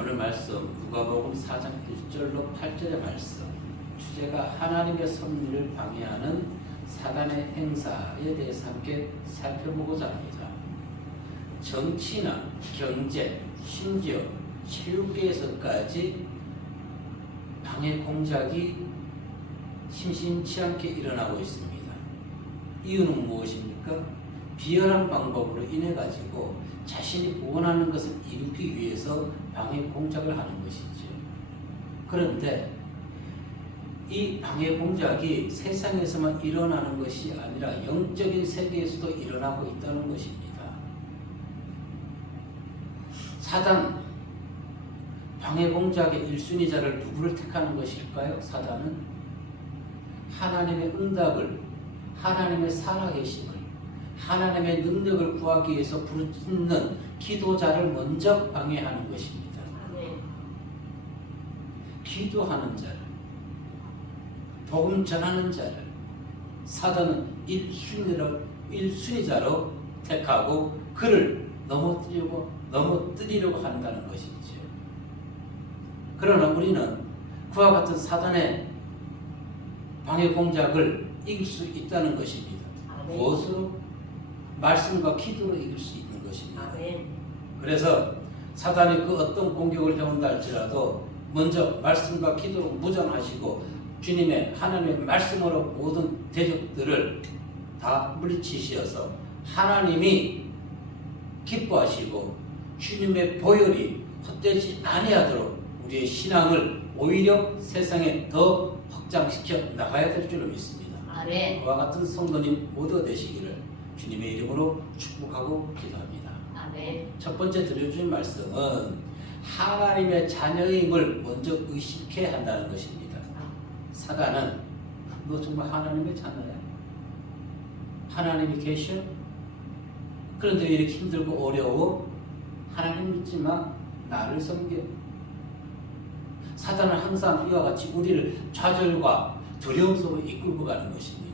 오늘 말씀 누가복음 4장 1절로 8절의 말씀, 주제가 하나님의 섭리를 방해하는 사단의 행사에 대해서 함께 살펴보고자 합니다. 정치나 경제, 심지어 체육계에서까지 방해 공작이 심심치 않게 일어나고 있습니다. 이유는 무엇입니까? 비열한 방법으로 인해 가지고 자신이 원하는 것을 이루기 위해서 방해 공작을 하는 것이죠. 그런데 이 방해 공작이 세상에서만 일어나는 것이 아니라 영적인 세계에서도 일어나고 있다는 것입니다. 사단 방해 공작의 1순위자를 누구를 택하는 것일까요? 사단은 하나님의 응답을, 하나님의 살아계심을, 하나님의 능력을 구하기 위해서 부르짖는 기도자를 먼저 방해하는 것입니다. 기도하는 자를, 복음 전하는 자를 사단은 1순위자로 택하고 그를 넘어뜨리려고 한다는 것이죠. 그러나 우리는 그와 같은 사단의 방해 공작을 이길 수 있다는 것입니다. 무엇으로? 말씀과 기도로 이길 수 있는 것입니다. 그래서 사단이 그 어떤 공격을 해온다 할지라도 먼저 말씀과 기도로 무장하시고 주님의 하나님의 말씀으로 모든 대적들을 다 물리치시어서 하나님이 기뻐하시고 주님의 보혈이 헛되지 아니하도록 우리의 신앙을 오히려 세상에 더 확장시켜 나가야 될 줄로 믿습니다. 그와 같은 성도님 모두 되시기를 주님의 이름으로 축복하고 기도합니다. 첫 번째 드려줄 말씀은 하나님의 자녀임을 먼저 의식해 한다는 것입니다. 사단은 너 정말 하나님의 자녀야? 하나님이 계셔? 그런데 왜 이렇게 힘들고 어려워? 하나님 믿지 마. 나를 섬겨. 사단은 항상 이와 같이 우리를 좌절과 두려움 속으로 이끌고 가는 것입니다.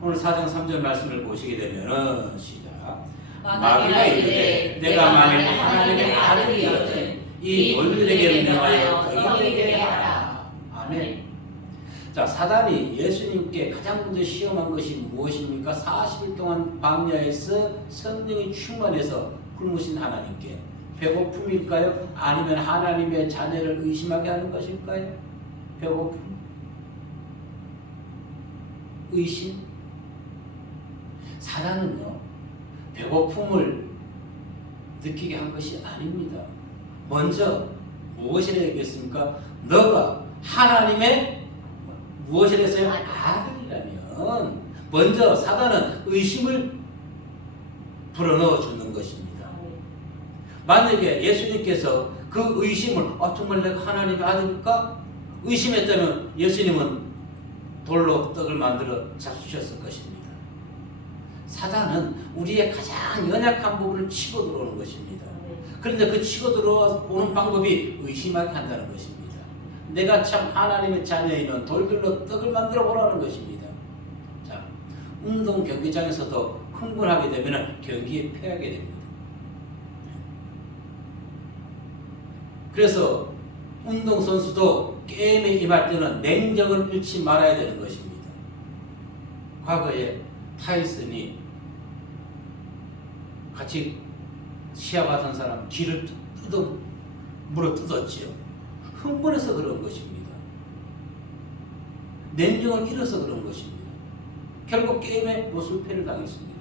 오늘 4장 3절 말씀을 보시게 되면은 시작. 마귀가 이르되 내가 만일 하나님의 아들이거든 이 돌들에게 명하여 너희에게 하라. 아멘. 자, 사단이 예수님께 가장 먼저 시험한 것이 무엇입니까? 40일 동안 광야에서 성령이 충만해서 굶으신 하나님께 배고픔일까요? 아니면 하나님의 자녀를 의심하게 하는 것일까요? 배고픔? 의심? 사단은요, 배고픔을 느끼게 한 것이 아닙니다. 먼저 무엇을 얘기했습니까? 너가 하나님의 무엇을 했어요? 아들이라면 먼저 사단은 의심을 불어넣어 주는 것입니다. 만약에 예수님께서 그 의심을 정말 내가 하나님의 아들일까? 의심했다면 예수님은 돌로 떡을 만들어 잡수셨을 것입니다. 사단은 우리의 가장 연약한 부분을 치고 들어오는 것입니다. 그런데 그 치고 들어오는 방법이 의심하게 한다는 것입니다. 내가 참 하나님의 자녀이면 돌들로 떡을 만들어 보라는 것입니다. 자, 운동 경기장에서도 흥분하게 되면 경기에 패하게 됩니다. 그래서 운동선수도 게임에 임할 때는 냉정을 잃지 말아야 되는 것입니다. 과거에 타이슨이 같이 시합하던 사람 귀를 물어 뜯었지요. 흥분해서 그런 것입니다. 냉정을 잃어서 그런 것입니다. 결국 게임에 모슬패를 당했습니다.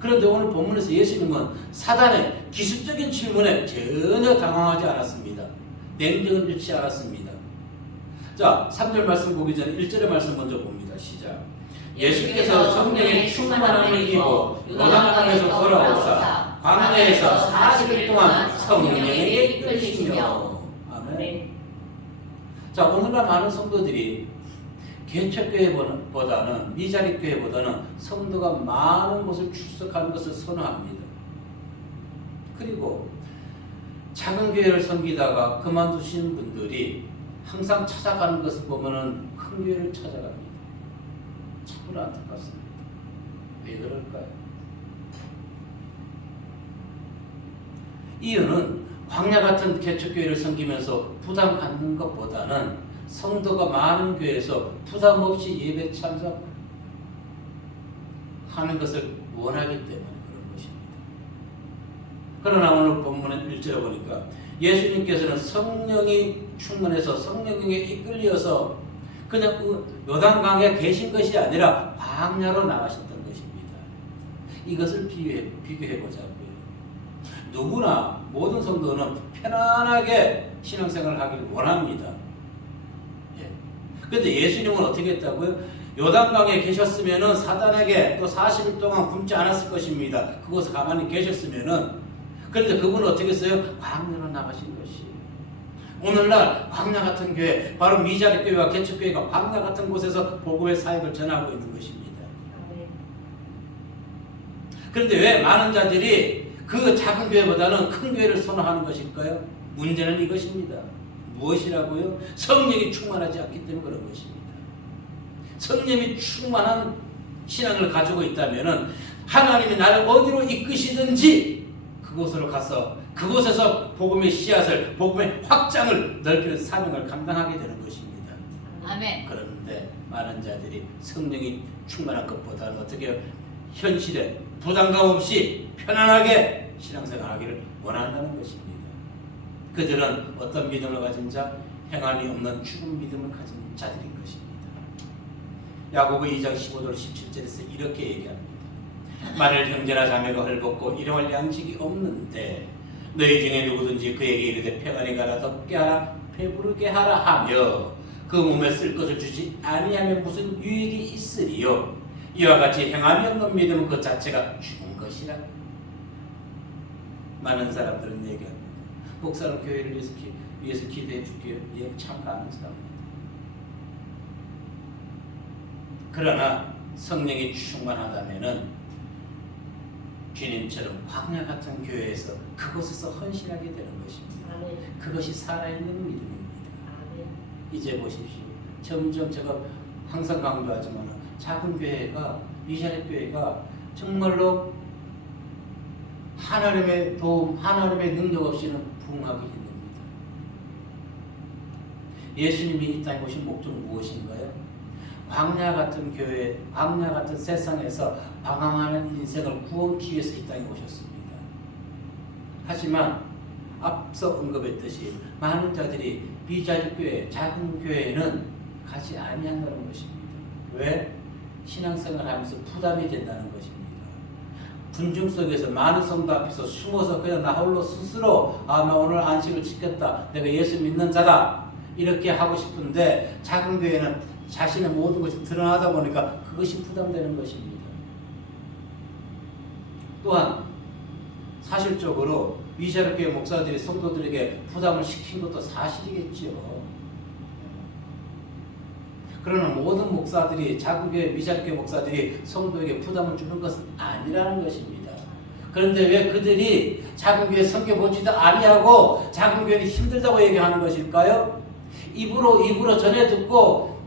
그런데 오늘 본문에서 예수님은 사단의 기술적인 질문에 전혀 당황하지 않았습니다. 냉정을 잃지 않았습니다. 자, 3절 말씀 보기 전에 1절의 말씀 먼저 봅니다. 시작. 예수께서 성령의 충만함을 입어 요단강에서 돌아오사 광야에서 40일 동안 성령에게 이끌리시며. 아멘. 자, 오늘날 많은 성도들이 개척교회보다는 미자립교회보다는 성도가 많은 곳을 출석하는 것을 선호합니다. 그리고 작은 교회를 섬기다가 그만두신 분들이 항상 찾아가는 것을 보면은 큰 교회를 찾아갑니다. 참으로 안타깝습니다. 왜 그럴까요? 이유는 광야 같은 개척교회를 섬기면서 부담 갖는 것보다는 성도가 많은 교회에서 부담 없이 예배 참석하는 것을 원하기 때문에 그런 것입니다. 그러나 오늘 본문의 1절에 보니까 예수님께서는 성령이 충만해서 성령에 이끌려서 그냥 요단강에 계신 것이 아니라 광야로 나가셨던 것입니다. 이것을 비교해 보자고요. 누구나 모든 성도는 편안하게 신앙생활을 하길 원합니다. 그런데 예수님은 어떻게 했다고요? 요단강에 계셨으면은 사단에게 또 40일 동안 굶지 않았을 것입니다. 그곳에 가만히 계셨으면은. 그런데 그분은 어떻게 했어요? 광야로 나가신 것이에요. 오늘날 광야 같은 교회, 바로 미자리 교회와 개척교회가 광야 같은 곳에서 복음의 사역을 전하고 있는 것입니다. 그런데 왜 많은 자들이 그 작은 교회보다는 큰 교회를 선호하는 것일까요? 문제는 이것입니다. 무엇이라고요? 성령이 충만하지 않기 때문에 그런 것입니다. 성령이 충만한 신앙을 가지고 있다면 하나님이 나를 어디로 이끄시든지 그곳으로 가서 그곳에서 복음의 씨앗을, 복음의 확장을 넓히는 사명을 감당하게 되는 것입니다. 아멘. 그런데 많은 자들이 성령이 충만한 것보다는 어떻게 현실에 부담감 없이 편안하게 신앙생활하기를 원한다는 것입니다. 그들은 어떤 믿음을 가진 자? 행함이 없는 죽은 믿음을 가진 자들인 것입니다. 야고보 2장 15절 17절에서 이렇게 얘기합니다. 만일 형제나 자매가 헐벗고 일용할 양식이 없는데 너희 중에 누구든지 그에게 이르되 평안히 가라, 덥게 하라, 배부르게 하라 하며 그 몸에 쓸 것을 주지 아니하면 무슨 유익이 있으리요? 이와 같이 행함이 없는 믿음은 그 자체가 죽은 것이라. 많은 사람들은 얘기합니다. 목사는 교회를 위해서 기도해 줄게요. 예, 참 감사합니다. 그러나 성령이 충만하다면은 주님처럼 광야 같은 교회에서 그곳에서 헌신하게 되는 것입니다. 그것이 살아있는 믿음입니다. 이제 보십시오. 점점 제가 항상 강조하지만 작은 교회가, 미자리 교회가 정말로 하나님의 도움, 하나님의 능력 없이는 부흥하기 힘듭니다. 예수님이 이 땅에 오신 목적은 무엇인가요? 광야 같은 교회, 광야 같은 세상에서 방황하는 인생을 구원하기 위해서 이 땅에 오셨습니다. 하지만 앞서 언급했듯이 많은 자들이 미자리 교회, 작은 교회에는 가지 아니한다는 것입니다. 왜? 신앙생활을 하면서 부담이 된다는 것입니다. 군중 속에서 많은 성도 앞에서 숨어서 그냥 나 홀로 스스로 나 오늘 안식을 지켰다, 내가 예수 믿는 자다 이렇게 하고 싶은데 작은 교회는 자신의 모든 것이 드러나다 보니까 그것이 부담되는 것입니다. 또한 사실적으로 미자리 교회 목사들이 성도들에게 부담을 시킨 것도 사실이겠죠. 그러나 모든 목사들이, 작은 교회, 미자리 교회 목사들이 성도에게 부담을 주는 것은 아니라는 것입니다. 그런데 왜 그들이 작은 교회 섬겨보지도 아니하고 작은 교회는 힘들다고 얘기하는 것일까요? 입으로 전해 듣고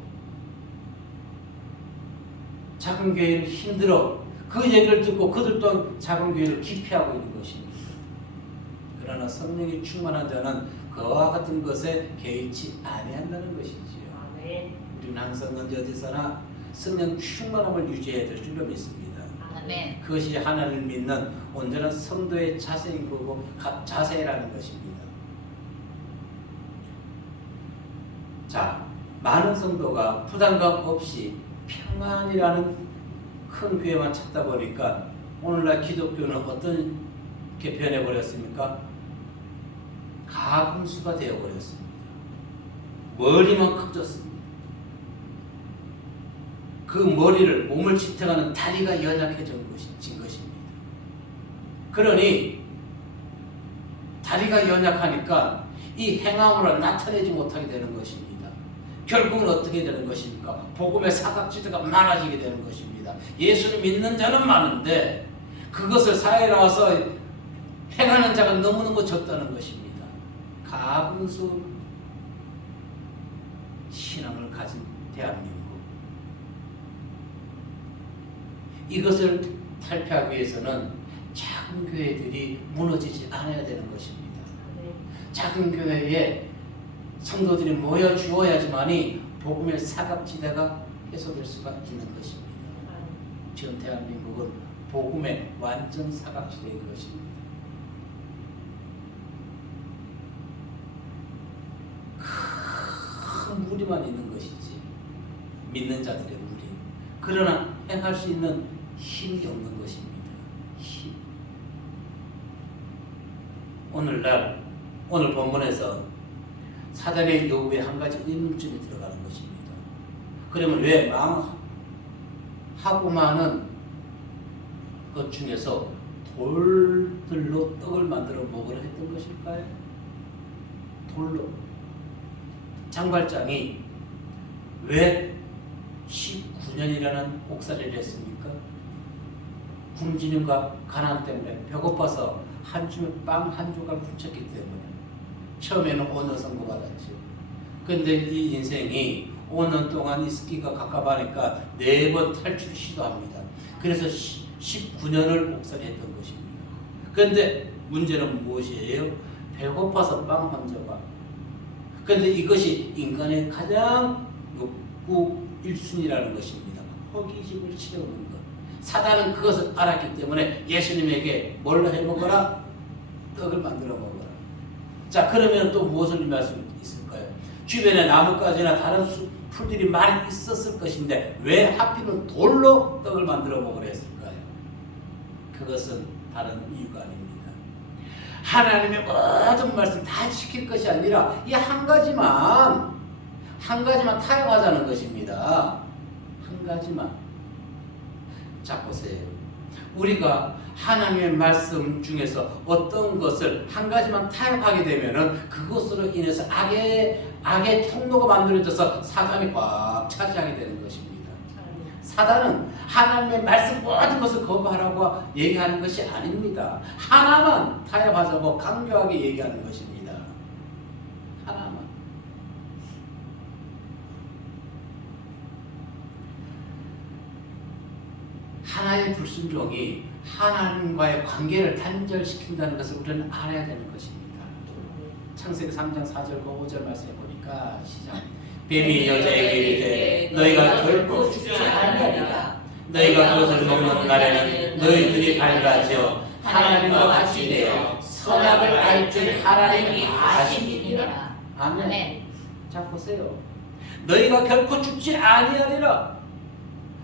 작은 교회는 힘들어, 그 얘기를 듣고 그들 또한 작은 교회를 기피하고 있는 것입니다. 그러나 성령이 충만한 자는 그와 같은 것에 개의치 아니한다는 것이지요. 우리는 항상 언제 어디서나 성령 충만함을 유지해야 될 줄로 믿습니다. 아멘. 그것이 하나님을 믿는 온전한 성도의 자세인 거고 자세라는 것입니다. 자, 많은 성도가 부담감 없이 평안이라는 큰 교회만 찾다 보니까 오늘날 기독교는 어떻게 변해버렸습니까? 가분수가 되어버렸습니다. 머리만 커졌습니다. 그 머리를, 몸을 지탱하는 다리가 연약해진 것입니다. 그러니 다리가 연약하니까 이 행함으로 나타내지 못하게 되는 것입니다. 결국은 어떻게 되는 것입니까? 복음의 사각지대가 많아지게 되는 것입니다. 예수를 믿는 자는 많은데 그것을 사회에 나와서 행하는 자가 너무너무 적다는 것입니다. 가분수 신앙을 가진 대한민국, 이것을 탈피하기 위해서는 작은 교회들이 무너지지 않아야 되는 것입니다. 작은 교회에 성도들이 모여 주어야지만이 복음의 사각지대가 해소될 수가 있는 것입니다. 지금 대한민국은 복음의 완전 사각지대인 것입니다. 큰 무리만 있는 것이지, 믿는 자들의 무리. 그러나 행할 수 있는 힘이 없는 것입니다. 힘. 오늘 본문에서 사단의 요구에 한 가지 의문점이 들어가는 것입니다. 그러면 왜 망하고 많은 것 중에서 돌들로 떡을 만들어 먹으려 했던 것일까요? 돌로. 장발장이 왜 19년이라는 옥살이를 했습니까? 굶주림과 가난 때문에 배고파서 한 줌에 빵 한 조각 훔쳤기 때문에 처음에는 5년 선고받았죠. 근데 이 인생이 5년 동안 있기가 갑갑하니까 4번 탈출 시도합니다. 그래서 19년을 옥살이했던 것입니다. 그런데 문제는 무엇이에요? 배고파서 빵 한 조각. 그런데 이것이 인간의 가장 욕구 1순위라는 것입니다. 허기짐을 채우는 것. 사단은 그것을 알았기 때문에 예수님에게 뭘로 해먹어라? 떡을 만들어 먹어라. 자, 그러면 또 무엇을 의미할 수 있을까요? 주변에 나뭇가지나 다른 풀들이 많이 있었을 것인데 왜 하필은 돌로 떡을 만들어 먹으라 했을까요? 그것은 다른 이유가 아닙니다. 하나님의 모든 말씀 다 지킬 것이 아니라 이 한 가지만 타협하자는 것입니다. 한 가지만. 자, 보세요. 우리가 하나님의 말씀 중에서 어떤 것을 한 가지만 타협하게 되면은 그것으로 인해서 악의 통로가 만들어져서 사단이 꽉 차지하게 되는 것입니다. 사단은 하나님의 말씀 모든 것을 거부하라고 얘기하는 것이 아닙니다. 하나만 타협하자고 강조하게 얘기하는 것입니다. 하나만. 하나의 불순종이 하나님과의 관계를 단절시킨다는 것을 우리는 알아야 되는 것입니다. 창세기 3장 4절과 5절 말씀해 보니까 시작. 뱀이 여자에게 이르되 너희가 결코 죽지 아니하리라. 너희가 그것을 먹는 날에는 너희들이 밝아져 하나님과 같이 되어 선악을 알 줄 하나님이 아시니라. 아멘. 자, 보세요. 너희가 결코 죽지 아니하리라.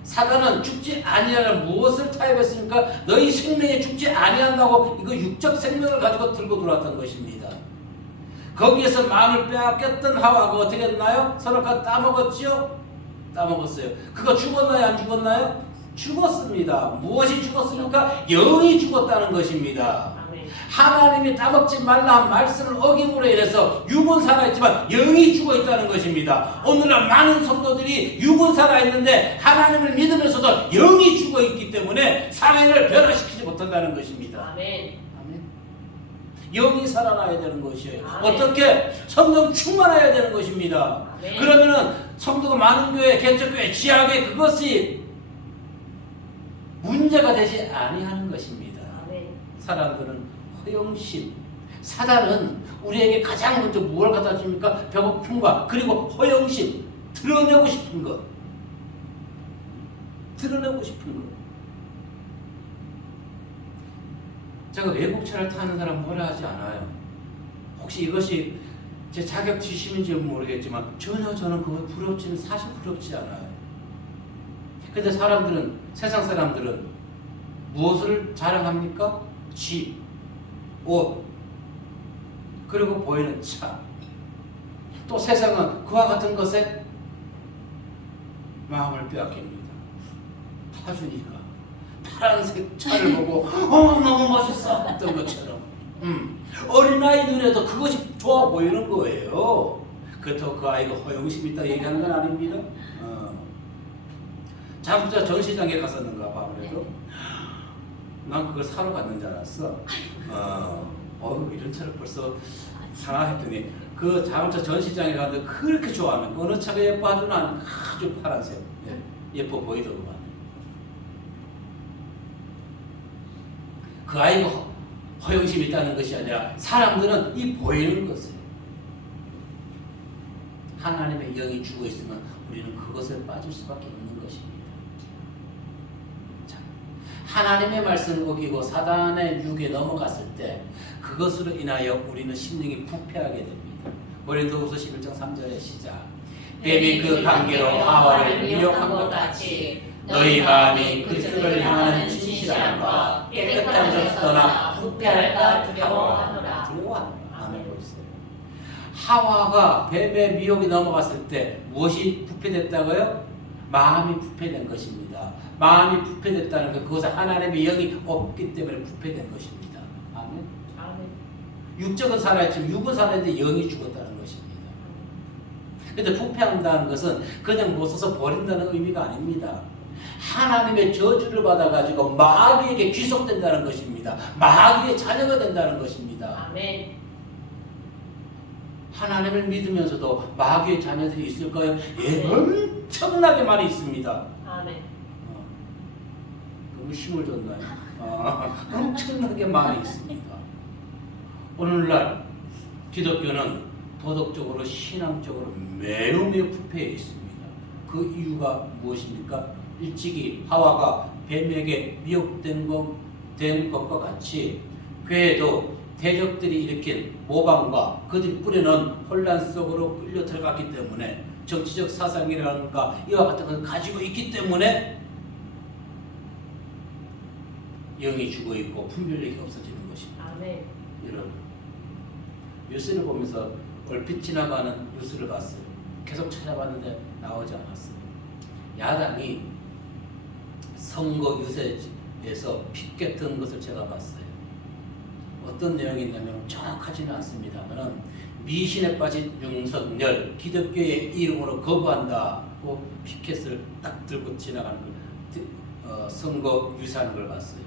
사단은 죽지 아니하는 무엇을 타협했습니까? 너희 생명이 죽지 아니한다고 이거 육적 생명을 가지고 들고 들어왔던 것입니다. 거기에서 마음을 빼앗겼던 하와가 어떻게 했나요? 서로가 따먹었지요? 따먹었어요. 그거 죽었나요? 안 죽었나요? 죽었습니다. 무엇이 죽었습니까? 영이 죽었다는 것입니다. 하나님이 따먹지 말라 한 말씀을 어김으로 인해서 육은 살아있지만 영이 죽어있다는 것입니다. 오늘날 많은 성도들이 육은 살아있는데 하나님을 믿으면서도 영이 죽어있기 때문에 사회를 변화시키지 못한다는 것입니다. 아멘. 아멘. 영이 살아나야 되는 것이에요. 아멘. 어떻게? 성령 충만해야 되는 것입니다. 아멘. 그러면은 성도가 많은 교회, 개척교회, 지하교회 그것이 문제가 되지 아니하는 것입니다. 아멘. 사람들은 허영심. 사단은 우리에게 가장 먼저 무엇을 갖다 줍니까? 배고픔과 그리고 허영심. 드러내고 싶은 것. 드러내고 싶은 것. 제가 외국차를 타는 사람 뭐라 하지 않아요. 혹시 이것이 제 자격지심인지 모르겠지만 전혀 저는 그거 부럽지는 사실 부럽지 않아요. 근데 사람들은, 세상 사람들은 무엇을 자랑합니까? 집, 옷, 그리고 보이는 차. 또 세상은 그와 같은 것에 마음을 빼앗깁니다. 하준이가 파란색 차를 보고 너무 멋있어 했던 것처럼 어린아이 눈에도 그것이 좋아 보이는 거예요. 그렇다고 그 아이가 허영심이 있다 얘기하는 건 아닙니다. 자동차 전시장에 갔었는가 봐. 그래도 난 그걸 사러 갔는 줄 알았어. 이런 차를 벌써 사나 했더니 그 자동차 전시장에 갔는데 그렇게 좋아하면 어느 차가 예뻐하주나 아주 파란색 예뻐 보이더구만. 그 아이가 허영심이 있다는 것이 아니라 사람들은 이 보이는 것을 하나님의 영이 죽어 있으면 우리는 그것에 빠질 수밖에 없는 것입니다. 자, 하나님의 말씀을 어기고 사단의 유혹에 넘어갔을 때 그것으로 인하여 우리는 심령이 부패하게 됩니다. 고린도후서 11장 3절의 시작. 뱀이 그 관계로 하와를 미혹한 것 같이 너희 마음이 그리스도를 향하는 진실함과 깨끗한 것을 떠나 부패할까 두려워하노라. 아멘. 보세요. 하와가 뱀의 미혹이 넘어갔을 때 무엇이 부패됐다고요? 마음이 부패된 것입니다. 마음이 부패됐다는 것, 그것은 하나님의 영이 없기 때문에 부패된 것입니다. 아멘. 육적은 살아있지만 육은 살아있는데 영이 죽었다는 것입니다. 그런데 부패한다는 것은 그냥 못 써서 버린다는 의미가 아닙니다. 하나님의 저주를 받아가지고 마귀에게 귀속된다는 것입니다. 마귀의 자녀가 된다는 것입니다. 아멘. 하나님을 믿으면서도 마귀의 자녀들이 있을까요? 예, 엄청나게 많이 있습니다. 아멘. 너무 힘을 줬나요? 엄청나게 많이 있습니다. 오늘날 기독교는 도덕적으로 신앙적으로 매우 부패해 있습니다. 그 이유가 무엇입니까? 일찍이 하와가 뱀에게 미혹된 것과 같이 교회도 대적들이 일으킨 모방과 그들이 뿌려놓은 혼란 속으로 끌려 들어갔기 때문에 정치적 사상이라든가 이와 같은 것을 가지고 있기 때문에 영이 죽어 있고 분별력이 없어지는 것입니다. 아멘. 여러분, 뉴스를 보면서 얼핏 지나가는 뉴스를 봤어요. 계속 찾아봤는데 나오지 않았어요. 야당이 선거 유세에서 핏겠던 것을 제가 봤어요. 어떤 내용이 있냐면 정확하지는 않습니다만 미신에 빠진 윤석열 기독교의 이름으로 거부한다고 피켓을 딱 들고 지나가는 걸 선거 유세하는 걸 봤어요.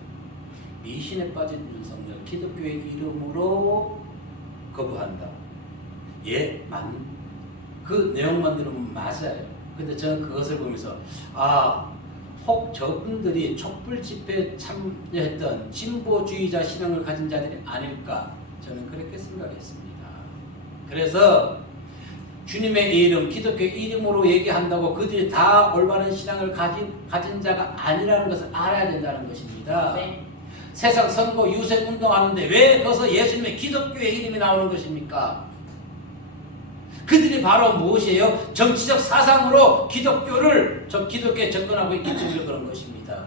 미신에 빠진 윤석열 기독교의 이름으로 거부한다. 예, 그 내용만 들으면 맞아요. 근데 저는 그것을 보면서 혹 저분들이 촛불 집회에 참여했던 진보주의자 신앙을 가진 자들이 아닐까 저는 그렇게 생각했습니다. 그래서 주님의 이름, 기독교의 이름으로 얘기한다고 그들이 다 올바른 신앙을 가진 자가 아니라는 것을 알아야 된다는 것입니다. 네. 세상 선거 유세 운동하는데 왜 거기서 예수님의 기독교의 이름이 나오는 것입니까? 그들이 바로 무엇이에요? 정치적 사상으로 기독교에 접근하고 있기 때문에 그런 것입니다.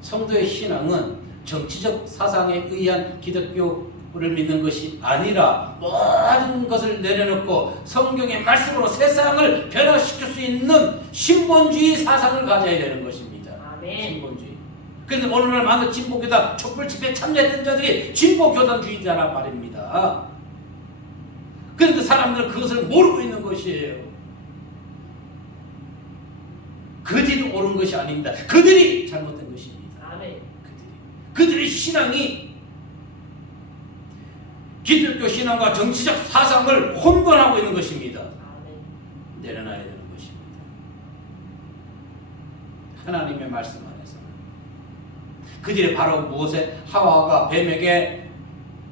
성도의 신앙은 정치적 사상에 의한 기독교를 믿는 것이 아니라 모든 것을 내려놓고 성경의 말씀으로 세상을 변화시킬 수 있는 신본주의 사상을 가져야 되는 것입니다. 아멘. 신본주의. 그런데 오늘날 많은 진보교단 촛불 집회에 참여했던 자들이 진보교단주의자란 말입니다. 그런데 사람들은 그것을 모르고 있는 것이에요. 그들이 옳은 것이 아닙니다. 그들이 잘못된 것입니다. 아멘. 그들의 신앙이 기독교 신앙과 정치적 사상을 혼돈하고 있는 것입니다. 아멘. 내려놔야 되는 것입니다. 하나님의 말씀 안에서는 그들이 바로 무엇에 하와가 뱀에게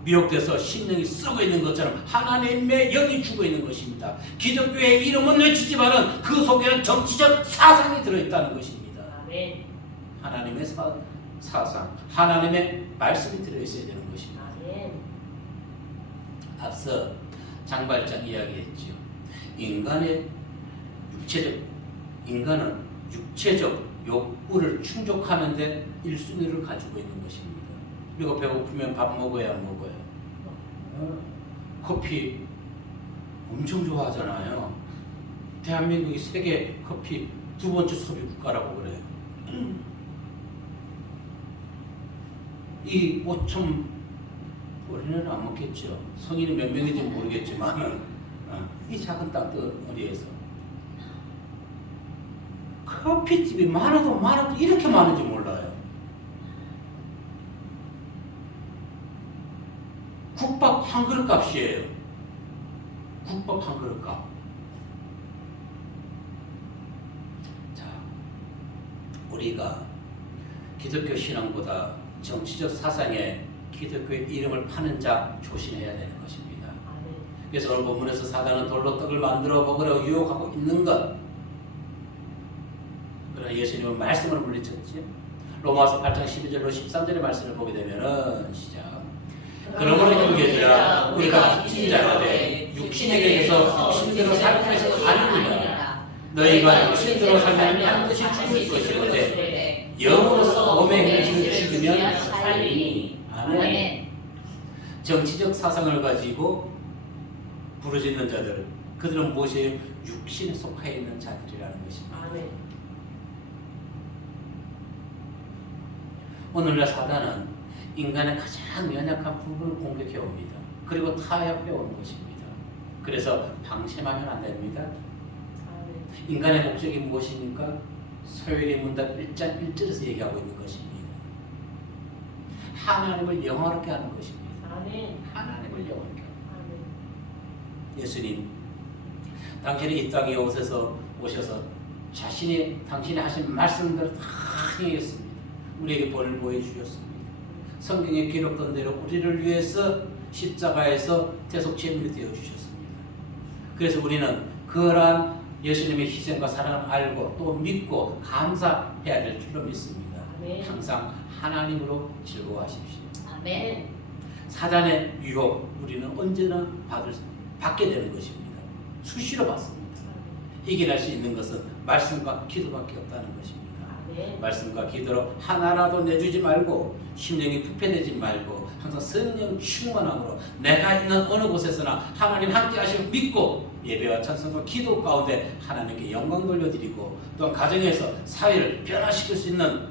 미혹돼서 심령이 썩어 있는 것처럼 하나님의 영이 죽어 있는 것입니다. 기독교의 이름은 외치지만은 그 속에는 정치적 사상이 들어있다는 것입니다. 아멘. 하나님의 사상, 하나님의 말씀이 들어있어야 되는 것입니다. 아멘. 앞서 장발장 이야기했죠. 인간은 육체적 욕구를 충족하는 데 1순위를 가지고 있는 것입니다. 우리가 배고프면 밥 먹어야 먹어요. 커피 엄청 좋아하잖아요. 대한민국이 세계 커피 2번째 소비 국가라고 그래요. 이 5천 우리는 안 먹겠죠. 성인이 몇 명인지 모르겠지만 이 작은 땅덩어리에서 커피집이 많아도 이렇게 많은지 몰라요. 국밥 한 그릇 값이에요. 국밥 한 그릇 값. 자, 우리가 기독교 신앙보다 정치적 사상에 기독교의 이름을 파는 자 조심해야 되는 것입니다. 그래서 오늘 본문에서 사단은 돌로 떡을 만들어 먹으려 유혹하고 있는 것. 그러나 예수님은 말씀으로 물리쳤지. 로마서 8장 12절로 13절의 말씀을 보게 되면은 시작. 그러므로 형제들아 우리가 육신 자가 돼 육신에게서 육신대로 살 것이 아닙니다. 너희가 육신대로 살면 반드시 죽을 것이오되 영으로서 몸의 행실을 죽이면 살리니. 아멘. 정치적 사상을 가지고 부르짖는 자들, 그들은 무엇이에요? 육신에 속해 있는 자들이라는 것입니다. 아멘. 오늘날 사단은 인간의 가장 연약한 부분을 공격해 옵니다. 그리고 타협해 오는 것입니다. 그래서 방심하면 안 됩니다. 인간의 목적이 무엇입니까? 소요리 문답 1장 1절에서 얘기하고 있는 것입니다. 하나님을 영화롭게 하는 것입니다. 하나님을 영화롭게 하는 것입니다. 예수님, 당신이 이 땅에 오셔서 당신이 하신 말씀들을 다 행했습니다. 우리에게 본을 보여주셨습니다. 성경에 기록된 대로 우리를 위해서 십자가에서 대속제물이 되어주셨습니다. 그래서 우리는 그러한 예수님의 희생과 사랑을 알고 또 믿고 감사해야 될 줄로 믿습니다. 아멘. 항상 하나님으로 즐거워하십시오. 아멘. 사단의 유혹 우리는 언제나 받게 되는 것입니다. 수시로 받습니다. 이겨낼 수 있는 것은 말씀과 기도밖에 없다는 것입니다. 아멘. 말씀과 기도로 하나라도 내주지 말고 심령이 부패되지 말고 항상 성령 충만함으로 내가 있는 어느 곳에서나 하나님 함께 하시고 믿고 예배와 찬송과 기도 가운데 하나님께 영광 돌려드리고 또한 가정에서 사회를 변화시킬 수 있는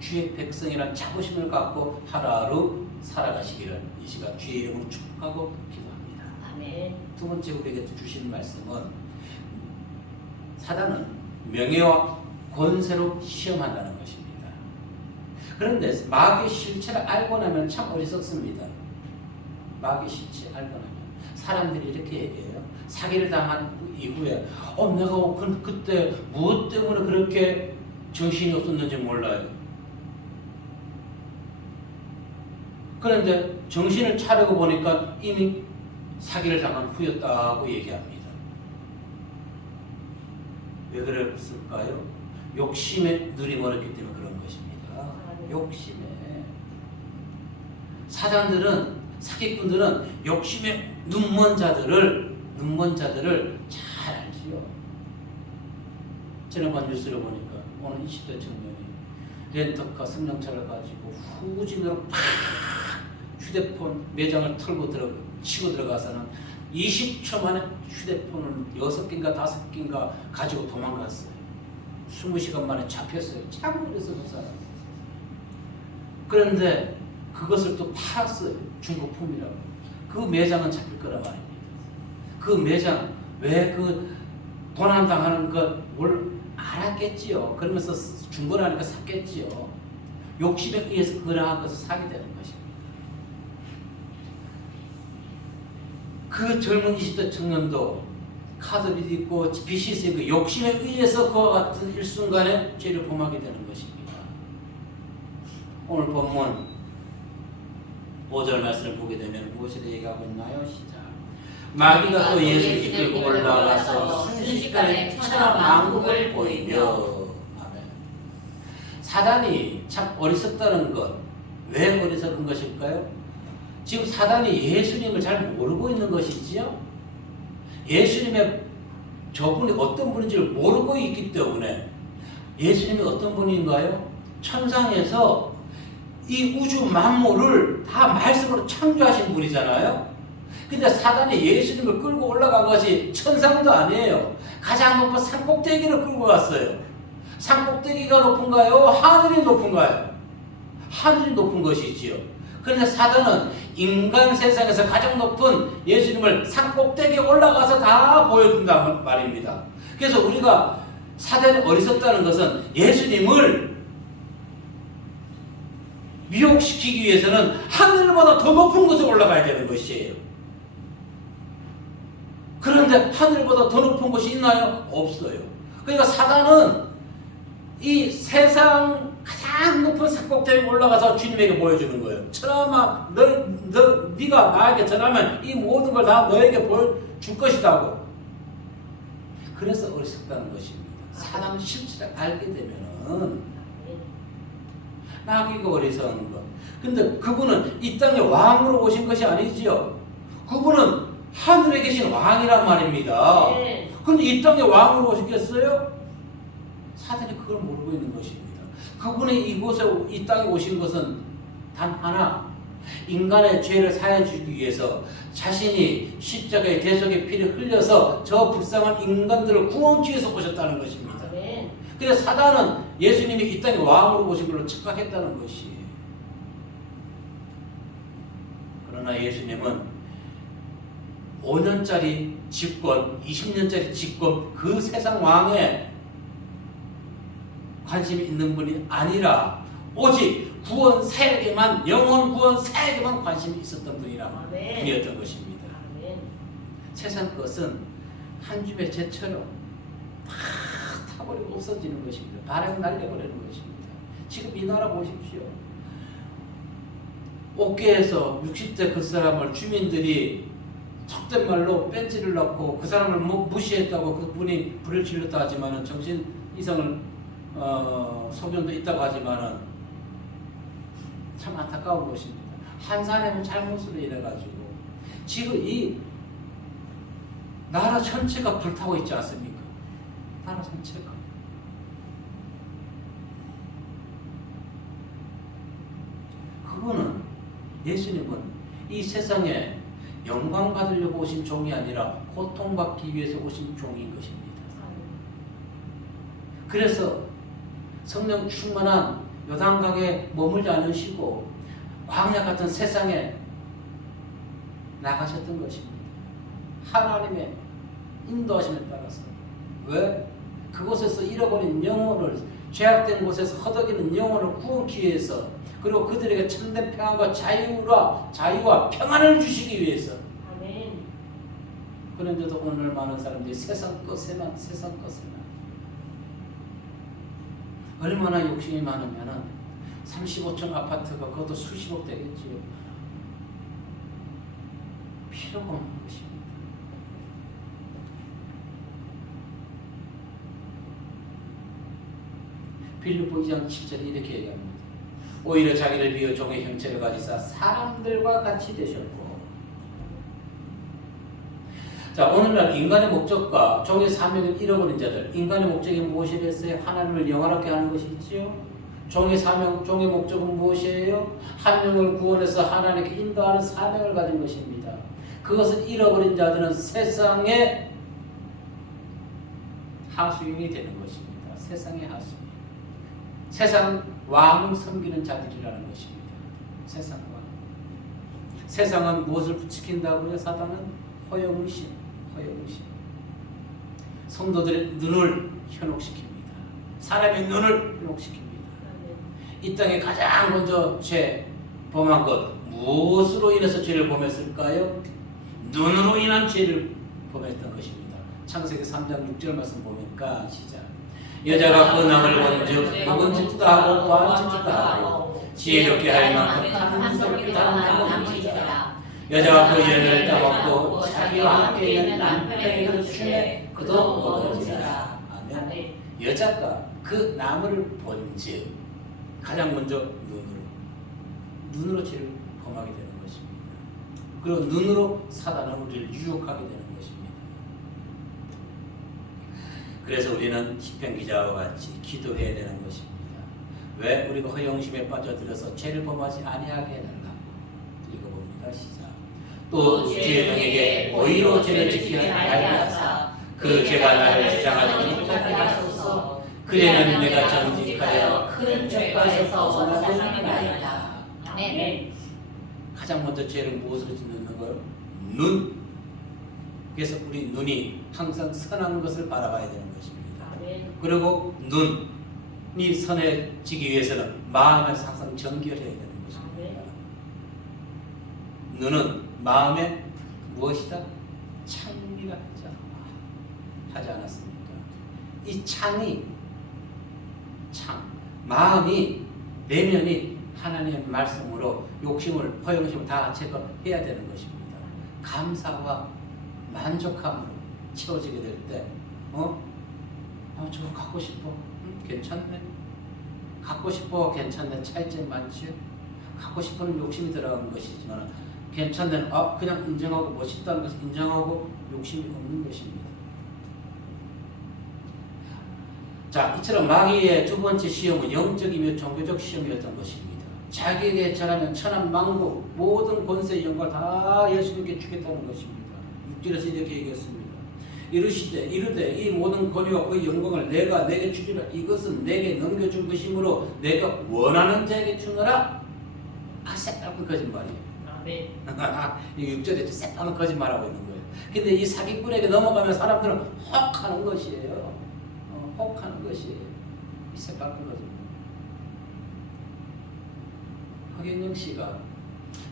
주의 백성이라는 자부심을 갖고 하루하루 살아가시기를 이 시간 주의 이름으로 축복하고 기도합니다. 아멘. 두 번째 우리에게 주시는 말씀은 사단은 명예와 권세로 시험한다는 것입니다. 그런데 마귀의 실체를 알고 나면 참 어리석습니다. 마귀의 실체 알고 나면 사람들이 이렇게 얘기해요. 사기를 당한 이후에 내가 그때 무엇 때문에 그렇게 정신이 없었는지 몰라요. 그런데 정신을 차리고 보니까 이미 사기를 당한 후였다고 얘기합니다. 왜 그랬을까요? 욕심에 눈이 멀었기 때문에 그런 것입니다. 욕심에. 사장들은, 사기꾼들은 욕심에 눈먼 자들을 잘 알지요. 지난번 뉴스를 보니까 오늘 20대 청년이 렌터카 승용차를 가지고 후진으로 팍 휴대폰 매장을 치고 들어가서는 20초 만에 휴대폰을 6개인가 5개인가 가지고 도망갔어요. 20시간 만에 잡혔어요. 창문에서 그 사람. 그런데 그것을 또 팔았어요. 중고품이라고. 그 매장은 잡힐 거란 말입니다. 그 매장 왜 그 도난당하는 것 뭘 알았겠지요. 그러면서 중고라니까 샀겠지요. 욕심에 의해서 그러한 것을 사게 되는 것입니다. 그 젊은 20대 청년도 카드빚 있고 빚이 있으니까 욕심에 의해서 그와 같은 일순간에 죄를 범하게 되는 것입니다. 오늘 본문 5절 말씀을 보게 되면 무엇을 얘기하고 있나요? 시작. 마귀가 또 예수를 이끌고 올라가서 순식간에 천하만국을 보이며. 아멘. 사단이 참 어리석다는 것. 왜 어리석은 것일까요? 지금 사단이 예수님을 잘 모르고 있는 것이지요. 예수님의 저분이 어떤 분인지를 모르고 있기 때문에 예수님이 어떤 분인가요? 천상에서 이 우주 만물을 다 말씀으로 창조하신 분이잖아요. 근데 사단이 예수님을 끌고 올라간 것이 천상도 아니에요. 가장 높은 산꼭대기를 끌고 갔어요. 산꼭대기가 높은가요? 하늘이 높은가요? 하늘이 높은 것이지요. 그런데 사단은 인간 세상에서 가장 높은 예수님을 산꼭대기에 올라가서 다 보여준단 말입니다. 그래서 우리가 사단이 어리석다는 것은 예수님을 미혹시키기 위해서는 하늘보다 더 높은 곳에 올라가야 되는 것이에요. 그런데 하늘보다 더 높은 곳이 있나요? 없어요. 그러니까 사단은 이 세상 가장 높은 산꼭대기에 올라가서 주님에게 보여주는 거예요. 천하마 네가 나에게 전하면 이 모든 걸 다 너에게 보여줄 것이다고. 그래서 어리석다는 것입니다. 사람 실체를 알게 되면은 나기가 어리석은 것. 근데 그분은 이 땅에 왕으로 오신 것이 아니지요. 그분은 하늘에 계신 왕이란 말입니다. 근데 이 땅에 왕으로 오셨겠어요? 사단이 그걸 모르고 있는 것입니다. 그분이 이곳에 이 땅에 오신 것은 단 하나, 인간의 죄를 사해 주기 위해서 자신이 십자가의 대속의 피를 흘려서 저 불쌍한 인간들을 구원하기 위해서 오셨다는 것입니다. 그래서 사단은 예수님이 이 땅에 왕으로 오신 걸로 착각했다는 것이에요. 그러나 예수님은 5년짜리 집권, 20년짜리 집권 그 세상 왕에 관심이 있는 분이 아니라 오직 구원 사역에만, 영혼 구원 사역에만 관심이 있었던 분이었던 것입니다. 세상 것은 한 줌의 재처럼 다 타버리고 없어지는 것입니다. 바람이 날려버리는 것입니다. 지금 이 나라 보십시오. 옥계에서 60대 그 사람을 주민들이 속된 말로 뺀지를 넣고 그 사람을 무시했다고 그분이 불을 질렀다 하지만은 정신 이상을 소견도 있다고 하지만은 참 안타까운 것입니다. 한 사람의 잘못으로 인해 가지고 지금 이 나라 전체가 불타고 있지 않습니까? 나라 전체가. 그거는 예수님은 이 세상에 영광 받으려고 오신 종이 아니라 고통받기 위해서 오신 종인 것입니다. 그래서 성령 충만한 요단강에 머물지 않으시고 광야 같은 세상에 나가셨던 것입니다. 하나님의 인도하심에 따라서. 왜? 그곳에서 잃어버린 영혼을, 죄악된 곳에서 허덕이는 영혼을 구원하기 위해서, 그리고 그들에게 참된 평안과 자유와 평안을 주시기 위해서. 아멘. 그런데도 오늘 많은 사람들이 세상 것에만 얼마나 욕심이 많으면은 35층 아파트가 그것도 수십억 되겠지요. 필요가 없는 것입니다. 빌립보 2장 7절에 이렇게 얘기합니다. 오히려 자기를 비워 종의 형체를 가지사 사람들과 같이 되셨고. 자, 오늘날 인간의 목적과 종의 사명을 잃어버린 자들, 인간의 목적이 무엇이 됐어요? 하나님을 영화롭게 하는 것이지요. 종의 사명, 종의 목적은 무엇이에요? 한 명을 구원해서 하나님께 인도하는 사명을 가진 것입니다. 그것을 잃어버린 자들은 세상의 하수인이 되는 것입니다. 세상의 하수인. 세상 왕을 섬기는 자들이라는 것입니다. 세상 왕. 세상은 무엇을 부추긴다고요? 사단은 허영심. 성도들의 눈을 현혹시킵니다. 사람의 눈을 현혹시킵니다. 이 땅에 가장 먼저 죄 범한 것, 무엇으로 인해서 죄를 범했을까요? 눈으로 인한 죄를 범했던 것입니다. 창세기 3장 6절 말씀 보니까 시작. 여자가 그 남을 본즉 먹은 짓도 하고 과한 짓도 하고 지혜롭게 할 만큼 탐스럽기도 하는 남이니라. 여자가 그 열매를 따먹고 자기와 함께 있는 남편에게 주매 그도 먹은지라. 아멘. 여자가 그 나무를 본즉 가장 먼저 눈으로 죄를 범하게 되는 것입니다. 그리고 눈으로 사단은 우리를 유혹하게 되는 것입니다. 그래서 우리는 시편 기자와 같이 기도해야 되는 것입니다. 왜? 우리가 허영심에 빠져들어서 죄를 범하지 아니하게 해달라고. 읽어봅니다. 시작. 또 주의 종에게 고의로 죄를 지키지 말게 하사 그 죄가 나를 주장하지 못하게 하소서. 그래는 내가 정직하여 큰 죄가에서 원하나이다. 아멘. 가장 먼저 죄를 무엇으로 짓는 거예요? 눈. 그래서 우리 눈이 항상 선한 것을 바라봐야 되는 것입니다. 아멘. 그리고 눈이 선해지기 위해서는 마음을 항상 정결해야 되는 것입니다. 아멘. 눈은 마음에 무엇이다? 창이라 하지 않았습니까? 이 창이 마음이 내면이 하나님의 말씀으로 욕심을 허영심을 다 제거해야 되는 것입니다. 감사와 만족함으로 채워지게 될 때, 저거 갖고 싶어, 괜찮네. 갖고 싶어, 괜찮네. 차이점 많지. 갖고 싶은 욕심이 들어간 것이지만 괜찮네. 그냥 인정하고 멋있다는 것을 인정하고 욕심이 없는 것입니다. 자, 이처럼 마귀의 두 번째 시험은 영적이며 종교적 시험이었던 것입니다. 자기에게 절하면 천한 만국 모든 권세 영광을 다 예수님께 주겠다는 것입니다. 6절에서 이렇게 얘기했습니다. 이르되 이 모든 권위와 그 영광을 내가 내게 주리라. 이것은 내게 넘겨준 것이므로 내가 원하는 자에게 주노라. 새빨간 거짓말이에요. 아멘. 이 6절에 새빨간 거짓말하고 있는 거예요. 근데 이 사기꾼에게 넘어가면 사람들은 혹하는 것이에요. 혹하는 것이에요. 이 새빨간 거짓말. 허경영 씨가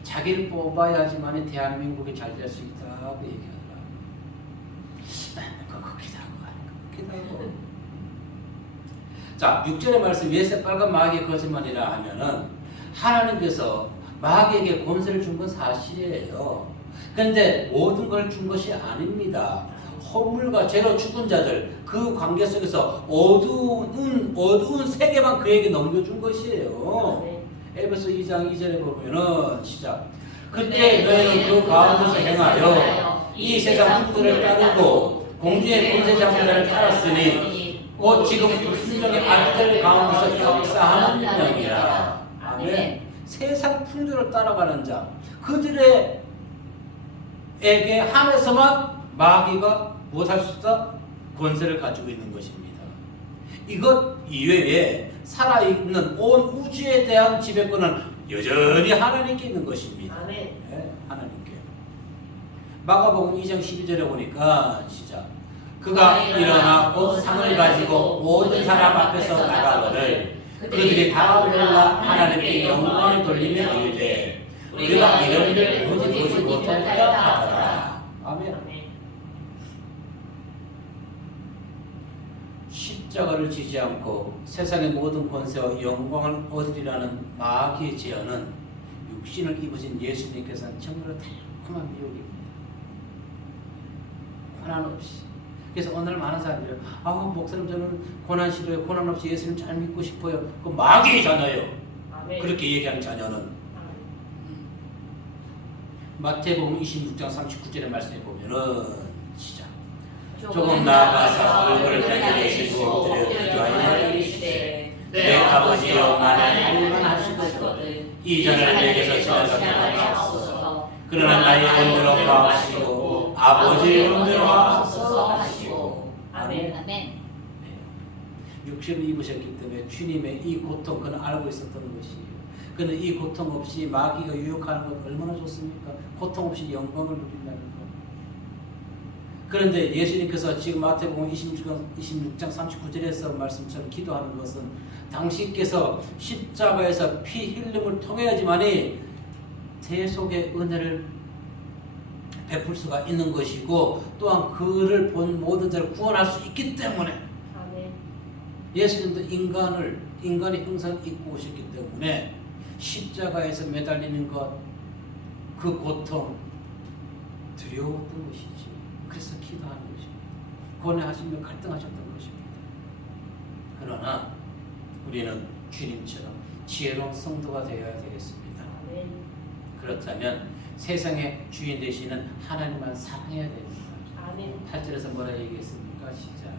자기를 뽑아야지만 대한민국이 잘 될 수 있다고 얘기하더라고요. 나는 그거 기도하고 자, 6절의 말씀 왜 새빨간 마귀의 거짓말이라 하면은 하나님께서 마귀에게 권세를 준 건 사실이에요. 그런데 모든 걸 준 것이 아닙니다. 허물과 죄로 죽은 자들 그 관계 속에서 어두운 세계만 그에게 넘겨준 것이에요. 에베소 2장 2절에 보면은 시작. 그때 너희는 그 가운데서 행하여 이 세상 풍조를 따르고 공주의 권세 잡는 자를 따랐으니 곧 지금 불순종의 아들 가운데서 역사하는 영이라. 아멘. 세상 풍조를 따라가는 자 그들에게 한해서만 마귀가 무엇할 수 있다? 권세를 가지고 있는 것입니다. 이것 이외에 살아있는 온 우주에 대한 지배권은 여전히 하나님께 있는 것입니다. 아멘. 네, 하나님께. 마가복음 2장 12절에 보니까 시작. 그가 일어나 곧 상을 가지고 모든 사람 앞에서 나가거늘 그들이 다 놀라 하나님께 영광을 돌리며 이르되 우리가 이런 일을 보지 못했다 하더라. 아멘. 십자가를 지지 않고 세상의 모든 권세와 영광을 얻으리라는 마귀의 제안은 육신을 입으신 예수님께서는 정말로 달콤한 미혹입니다. 고난 없이. 그래서 오늘 많은 사람들이 목사님 저는 고난 싫어요. 고난 없이 예수님 잘 믿고 싶어요. 그 마귀의 자녀예요. 아멘. 그렇게 얘기하는 자녀는 마태복음 26장 39절의 말씀에 보면은 시작. 조금 나아가서 얼굴을 내리시고 기도하여 이르시되 내 아버지여 나는 불만하시거든 이전을 내게서 지나가게 그러나 나의 은혜로 마옵시고 아버지의 은혜로 하옵소서 하시고. 아멘. 육신을 입으셨기 때문에 주님의 이 고통 그는 알고 있었던 것이에요. 그는 이 고통 없이 마귀가 유혹하는 것 얼마나 좋습니까? 고통 없이 영광을 누린다는 것. 그런데 예수님께서 지금 마태복음 26장 39절에서 말씀처럼 기도하는 것은 당신께서 십자가에서 피 흘림을 통해야지만이 대속의 은혜를 베풀 수가 있는 것이고 또한 그를 본 모든 자를 구원할 수 있기 때문에 아멘. 예수님도 인간의 형상을 입고 오셨기 때문에 십자가에서 매달리는 것 그 고통 두려웠던 것이지. 그래서 기도하는 것입니다. 고뇌하시며 갈등하셨던 것입니다. 그러나 우리는 주님처럼 지혜로운 성도가 되어야 되겠습니다. 아멘. 그렇다면 세상의 주인 되시는 하나님만 사랑해야 됩니다. 아멘. 8절에서 뭐라 얘기했습니까? 시작.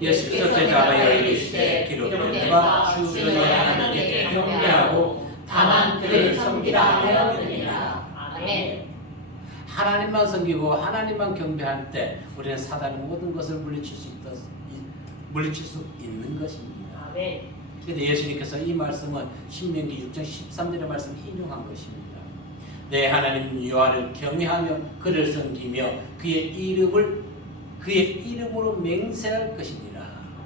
예수께서 대답하여 이르시되 기록되었노라 주의 하나님께 경배하고 다만 그를 섬기라 하였느니라. 아멘. 하나님만 섬기고 하나님만 경배할 때 우리는 사단의 모든 것을 물리칠 수 있는 것입니다. 아멘. 그런데 예수님께서 이 말씀은 신명기 6장 13절의 말씀을 인용한 것입니다. 내 하나님 여호와를 경외하며 그를 섬기며 그의 이름으로 맹세할 것이니라.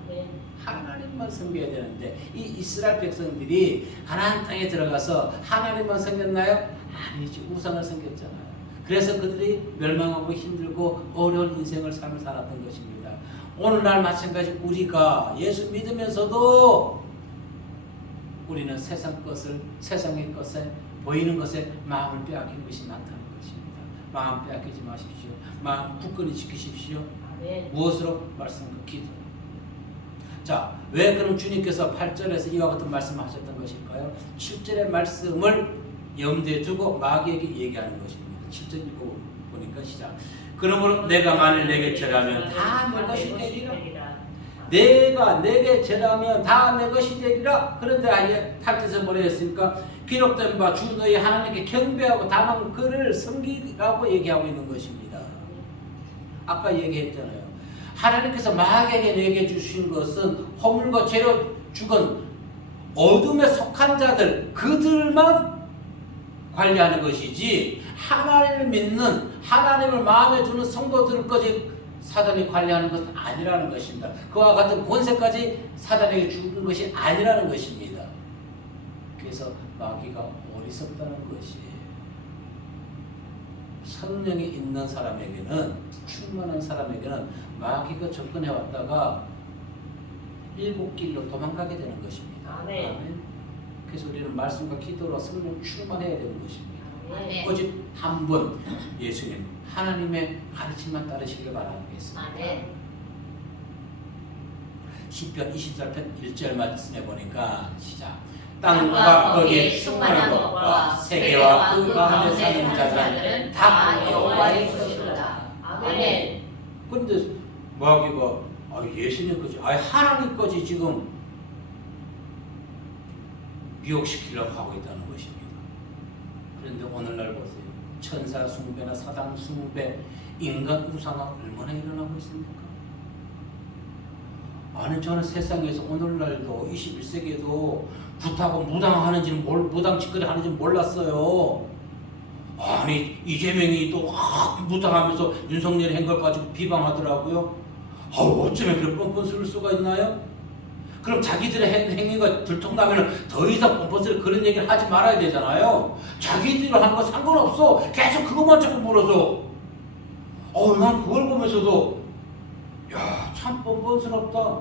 아멘. 하나님만 섬겨야 되는데 이 이스라엘 백성들이 가나안 땅에 들어가서 하나님만 섬겼나요? 아니지. 우상을 섬겼잖아요. 그래서 그들이 멸망하고 힘들고 어려운 삶을 살았던 것입니다. 오늘날 마찬가지 우리가 예수 믿으면서도 우리는 세상의 것에 보이는 것에 마음을 빼앗기는 것이 많다는 것입니다. 마음 빼앗기지 마십시오. 마음 굳건히 지키십시오. 무엇으로? 말씀과 기도. 자, 왜 그럼 주님께서 8절에서 이와 같은 말씀을 하셨던 것일까요? 7절의 말씀을 염두에 두고 마귀에게 얘기하는 것입니다. 7절 읽어보니까 시작. 그러므로 내가 만일 내게 절하면 다 내 것이 되리라. 내가 내게 절하면 다 내 것이 되리라. 그런데 아예 8절에서 뭐라 했습니까? 기록된 바 주 너희 하나님께 경배하고 다만 그를 섬기라고 얘기하고 있는 것입니다. 아까 얘기했잖아요. 하나님께서 마귀에게 내게 주신 것은 허물과 죄로 죽은 어둠에 속한 자들, 그들만 관리하는 것이지 하나님을 믿는, 하나님을 마음에 두는 성도들까지 사단이 관리하는 것은 아니라는 것입니다. 그와 같은 권세까지 사단에게 주는 것이 아니라는 것입니다. 그래서 마귀가 어리석다는 것이에요. 성령이 있는 사람에게는, 충만한 사람에게는 마귀가 접근해 왔다가 일곱 길로 도망가게 되는 것입니다. 아멘. 그래서 우리는 말씀과 기도로 성령 충만해야 되는 것입니다. 오직 한 번 예수님 하나님의 가르침만 따르시기를 바라겠습니다. 시편 24편 1절 말씀해 보니까 시작. 땅과 거기에 충만한 것과 세계와 그 가운데 사는 자들은 다 여호와의 것이로다. 아멘. 그런데 마귀가 예수님 거지, 하나님 거지 지금 미혹시키려고 하고 있다는 것입니다. 그런데 오늘날 보세요. 천사 숭배나 사단 숭배, 인간 우상화 얼마나 일어나고 있습니까? 아니 저는 세상에서 오늘날도 21세기에도 굿하고 무당하는지는 무당짓거리 하는지 몰랐어요. 아니 이재명이 또 무당하면서 윤석열이 한 걸 가지고 비방하더라고요. 어쩌면 그런 뻔뻔스러울 수가 있나요? 그럼 자기들의 행위가 들통나면 더 이상 뻔뻔스럽게 그런 얘기를 하지 말아야 되잖아요. 자기들이 하는 거 상관없어. 계속 그것만 자꾸 물어서. 난 그걸 보면서도 야, 참 뻔뻔스럽다.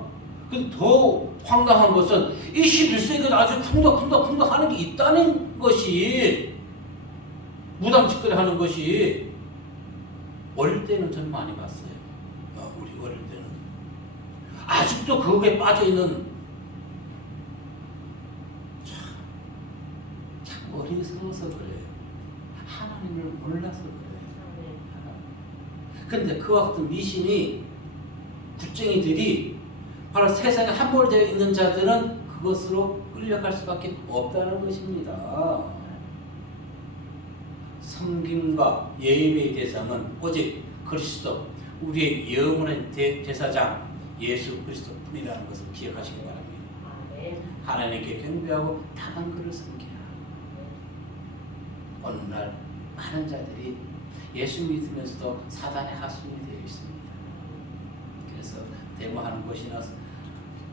근데 더 황당한 것은 21세기에 아주 쿵덕쿵덕 하는 게 있다는 것이, 무당짓거리 하는 것이 어릴 때는 전 많이 봤어요. 우리 어릴 때는 아직도 그거에 빠져있는, 참 어리석어서 그래요. 하나님을 몰라서 그래요. 그런데 그와 같은 미신이, 굿쟁이들이 바로 세상에 함몰되어 있는 자들은 그것으로 끌려갈 수밖에 없다는 것입니다. 섬김과 예배의 대상은 오직 그리스도, 우리의 영원한 대사장 예수 그리스도뿐이라는 것을 기억하시기 바랍니다. 하나님께 경배하고 다만 그를 섬기라. 오늘날 많은 자들이 예수 믿으면서도 사단의 하수인이 되어 있습니다. 그래서 데모하는 곳이나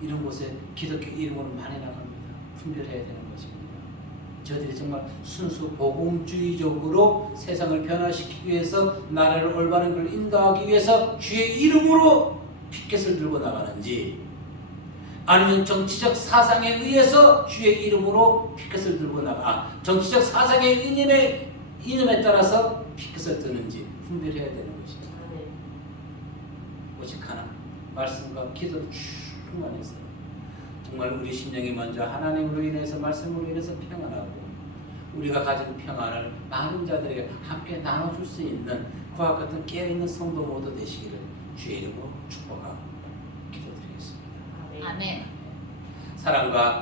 이런 곳에 기독교 이름으로 많이 나갑니다. 분별해야 되는 것입니다. 저들이 정말 순수 복음주의적으로 세상을 변화시키기 위해서, 나라를 올바른 걸 인도하기 위해서 주의 이름으로 피켓을 들고 나가는지, 아니면 정치적 사상에 의해서 주의 이름으로 피켓을 들고 정치적 사상의 이념에 따라서 피켓을 드는지 분별해야 되는 것입니다. 오직 하나, 말씀과 기도를 충만해서 정말 우리 심령이 먼저 하나님으로 인해서, 말씀으로 인해서 평안하고, 우리가 가진 평안을 많은 자들에게 함께 나눠줄 수 있는 그와 같은 깨어있는 성도 모두 되시기를 주의 이름으로 축복하고 기도드리겠습니다. 아멘. 사랑과